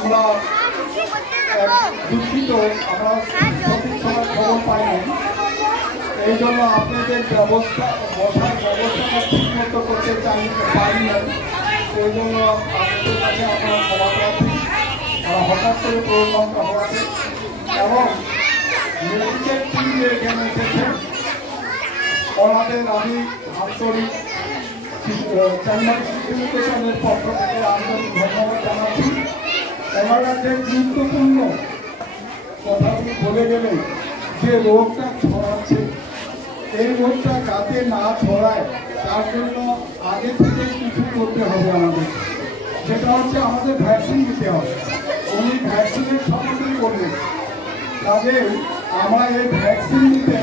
আমরা দুঃখিত, আমরা সঠিক সময় খবর পাই নাই। এই জন্য আপনাদের ব্যবস্থা বসার ব্যবস্থাটা ঠিক মতো করতে পারি না। সেই জন্য আপনাদের কাছে আমরা ক্ষমা প্রার্থী। হঠাৎ করে প্রোগ্রামটা হওয়াতে এবং মেডিকেল টিম এখানে এসেছে, ওনাদের আমি আন্তরিক চেম্বার সিস্টেমের পক্ষ থেকে আন্তরিক ধন্যবাদ জানাচ্ছি। ওনারা যে গুরুত্বপূর্ণ কথাগুলো বলে গেলেন, যে রোগটা ছড়াচ্ছে, এই রোগটা যাতে না ছড়ায় তার জন্য আগে থেকে কিছু করতে হবে আমাদের। সেটা হচ্ছে আমাদের ভ্যাকসিন দিতে হবে। উনি ভ্যাকসিনের সম্বন্ধে বললেন, কাজে আমরা এই ভ্যাকসিন দিতে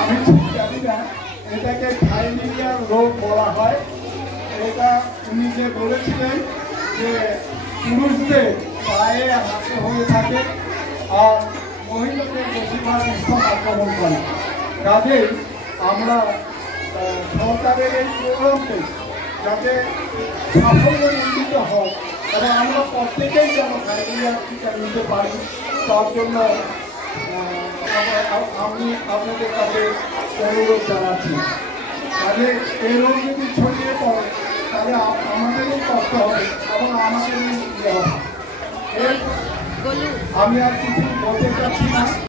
আমি ঠিক জানি না এটাকে থাইলেরিয়া রোগ বলা হয়। এটা উনি যে বলেছিলেন যে পুরুষদের পায়ে হাতে হয়ে থাকে আর মহিলাদের বেশিরভাগ স্তন আক্রমণ করে। কাজেই আমরা সরকারের এই প্রোগ্রামকে যাতে সাফল্যমণ্ডিত হয় এবং আমরা প্রত্যেকেই যেন থাইলেরিয়া টিকা নিতে পারি, তার জন্য আমি আপনাদের কাছে অনুরোধ জানাচ্ছি। তাহলে এই রোগ যদি ছড়িয়ে পড়ে তাহলে আমাদেরই কষ্ট হবে এবং আমাদেরই ইয়ে হবে। আমি আর কিছু বলতে চাচ্ছি না।